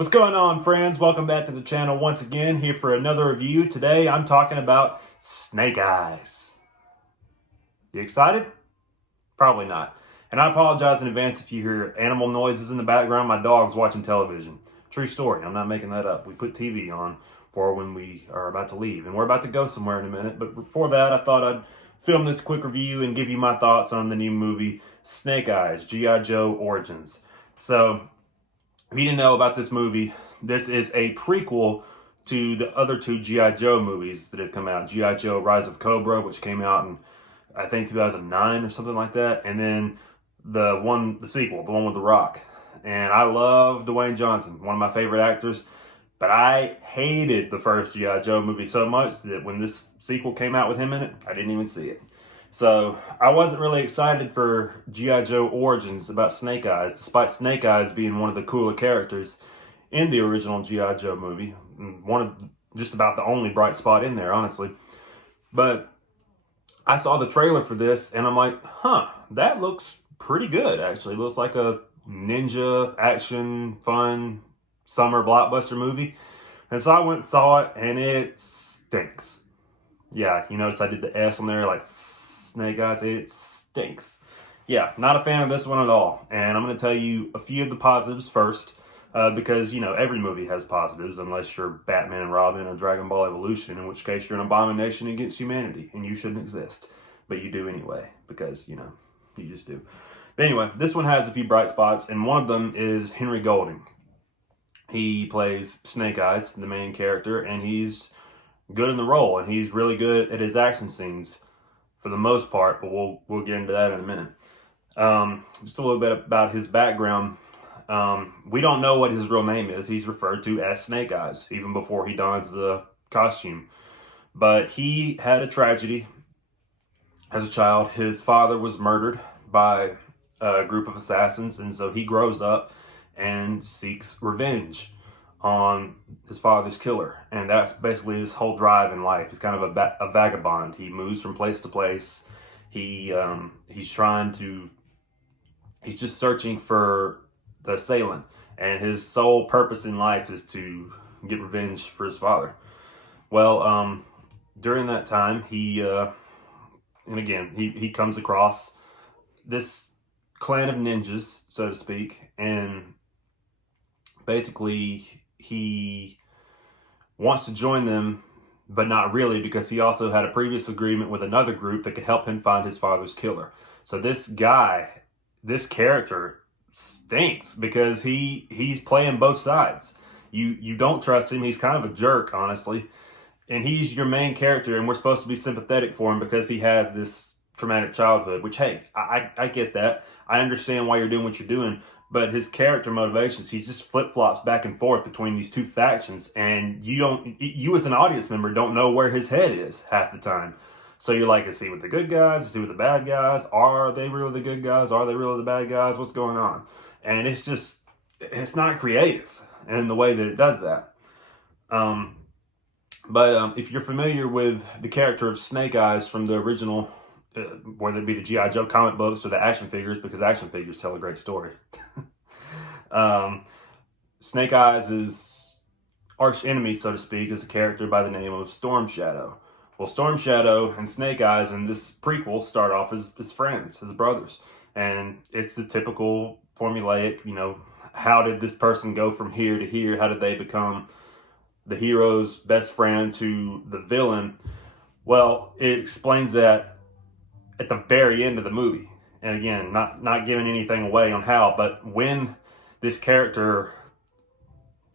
What's going on, friends? Welcome back to the channel once again, here for another review. Today I'm talking about Snake Eyes. You excited? Probably not. And I apologize in advance if you hear animal noises in the background. My dog's watching television. True story. I'm not making that up. We put TV on for when we are about to leave. And we're about to go somewhere in a minute. But before that, I thought I'd film this quick review and give you my thoughts on the new movie, Snake Eyes, G.I. Joe Origins. So, if you didn't know about this movie, this is a prequel to the other two G.I. Joe movies that have come out. G.I. Joe Rise of Cobra, which came out in, I think, 2009 or something like that. And then the sequel, the one with The Rock. And I love Dwayne Johnson, one of my favorite actors. But I hated the first G.I. Joe movie so much that when this sequel came out with him in it, I didn't even see it. So I wasn't really excited for G.I. Joe Origins about Snake Eyes, despite Snake Eyes being one of the cooler characters in the original G.I. Joe movie. One of just about the only bright spot in there, honestly. But I saw the trailer for this and I'm like, that looks pretty good, actually. It looks like a ninja action fun summer blockbuster movie. And so I went and saw it and it stinks. Yeah, you notice I did the S on there, like Snake Eyes. It stinks. Yeah, not a fan of this one at all. And I'm going to tell you a few of the positives first, because, you know, every movie has positives unless you're Batman and Robin or Dragon Ball Evolution, in which case you're an abomination against humanity and you shouldn't exist. But you do anyway, because, you know, you just do. But anyway, this one has a few bright spots, and one of them is Henry Golding. He plays Snake Eyes, the main character, and he's good in the role, and he's really good at his action scenes for the most part, but we'll get into that in a minute. Just a little bit about his background. We don't know what his real name is. He's referred to as Snake Eyes, even before he dons the costume. But he had a tragedy as a child. His father was murdered by a group of assassins, and so he grows up and seeks revenge on his father's killer, and that's basically his whole drive in life. He's kind of a vagabond. He moves from place to place. He's just searching for the assailant, and his sole purpose in life is to get revenge for his father. Well, during that time, he comes across this clan of ninjas, so to speak, and basically he wants to join them, but not really, because he also had a previous agreement with another group that could help him find his father's killer. So this character stinks because he's playing both sides. You don't trust him. He's kind of a jerk, honestly. And he's your main character, and we're supposed to be sympathetic for him because he had this traumatic childhood, which, hey, I get that. I understand why you're doing what you're doing. But his character motivations, he just flip-flops back and forth between these two factions, and you as an audience member don't know where his head is half the time. So you're like, is he with the good guys? Is he with the bad guys? Are they really the good guys? Are they really the bad guys? What's going on? And it's not creative in the way that it does that. But if you're familiar with the character of Snake Eyes from the original, whether it be the G.I. Joe comic books or the action figures, because action figures tell a great story. Snake Eyes' arch enemy, so to speak, is a character by the name of Storm Shadow. Well, Storm Shadow and Snake Eyes in this prequel start off as friends, as brothers. And it's the typical formulaic, you know, how did this person go from here to here? How did they become the hero's best friend to the villain? Well, it explains that at the very end of the movie. And again, not giving anything away on how, but when this character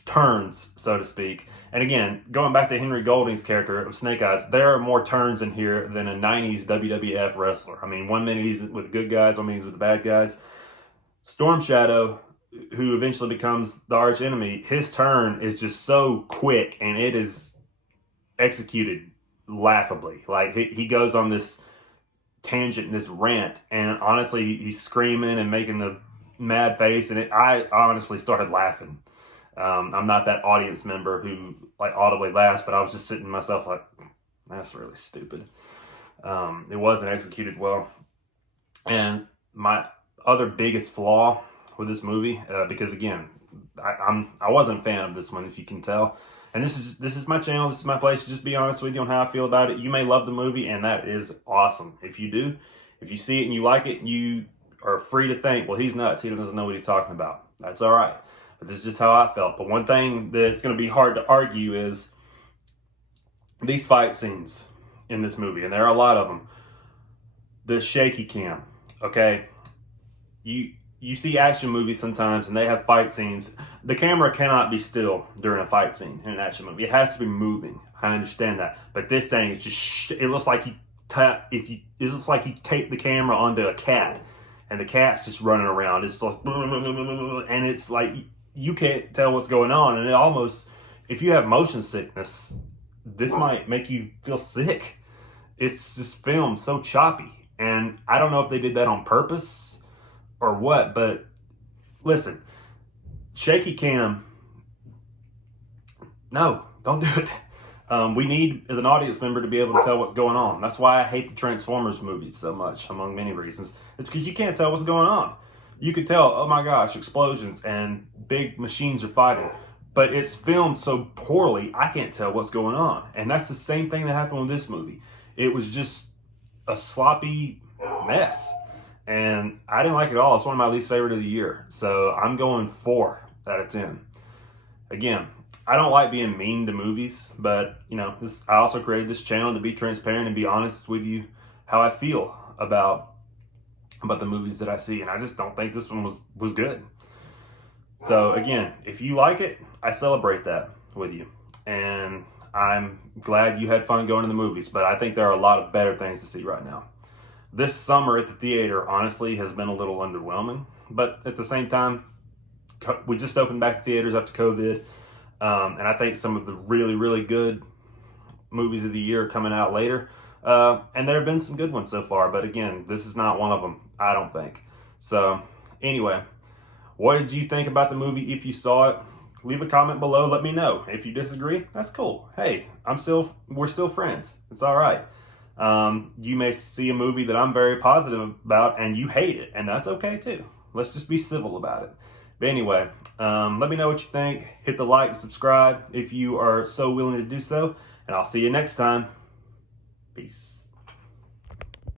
turns, so to speak. And again, going back to Henry Golding's character of Snake Eyes, there are more turns in here than a 90s WWF wrestler. I mean, 1 minute he's with the good guys, 1 minute he's with the bad guys. Storm Shadow, who eventually becomes the arch enemy, his turn is just so quick, and it is executed laughably. Like, he goes on this tangent, this rant, and honestly, he's screaming and making the mad face, and I honestly started laughing. I'm not that audience member who like audibly laughs, but I was just sitting to myself like, that's really stupid. It wasn't executed well. And my other biggest flaw with this movie, because again, I wasn't a fan of this one, if you can tell. And this is my channel. This is my place to just be honest with you on how I feel about it. You may love the movie, and that is awesome. If you do, if you see it and you like it, you are free to think, well, he's nuts. He doesn't know what he's talking about. That's all right. But this is just how I felt. But one thing that's going to be hard to argue is these fight scenes in this movie, and there are a lot of them. The shaky cam, okay? You see action movies sometimes, and they have fight scenes. The camera cannot be still during a fight scene in an action movie. It has to be moving. I understand that, but this thing is just. It looks like it looks like he taped the camera onto a cat, and the cat's just running around. It's like, and it's like you can't tell what's going on, and it almost, if you have motion sickness, this might make you feel sick. It's just filmed so choppy, and I don't know if they did that on purpose or what, but listen, shaky cam, no, don't do it. We need, as an audience member, to be able to tell what's going on. That's why I hate the Transformers movies so much, among many reasons. It's because you can't tell what's going on. You could tell, oh my gosh, explosions and big machines are fighting, but it's filmed so poorly, I can't tell what's going on. And that's the same thing that happened with this movie. It was just a sloppy mess. And I didn't like it at all. It's one of my least favorite of the year. So I'm going 4 out of 10. Again, I don't like being mean to movies, but you know, I also created this channel to be transparent and be honest with you how I feel about the movies that I see. And I just don't think this one was good. So again, if you like it, I celebrate that with you. And I'm glad you had fun going to the movies, but I think there are a lot of better things to see right now. This summer at the theater, honestly, has been a little underwhelming. But at the same time, we just opened back the theaters after COVID. And I think some of the really, really good movies of the year are coming out later. And there have been some good ones so far. But again, this is not one of them, I don't think. So anyway, what did you think about the movie if you saw it? Leave a comment below. Let me know. If you disagree, that's cool. Hey, we're still friends. It's all right. You may see a movie that I'm very positive about and you hate it, and that's okay too. Let's just be civil about it. But anyway, let me know what you think. Hit the like and subscribe if you are so willing to do so, and I'll see you next time. Peace.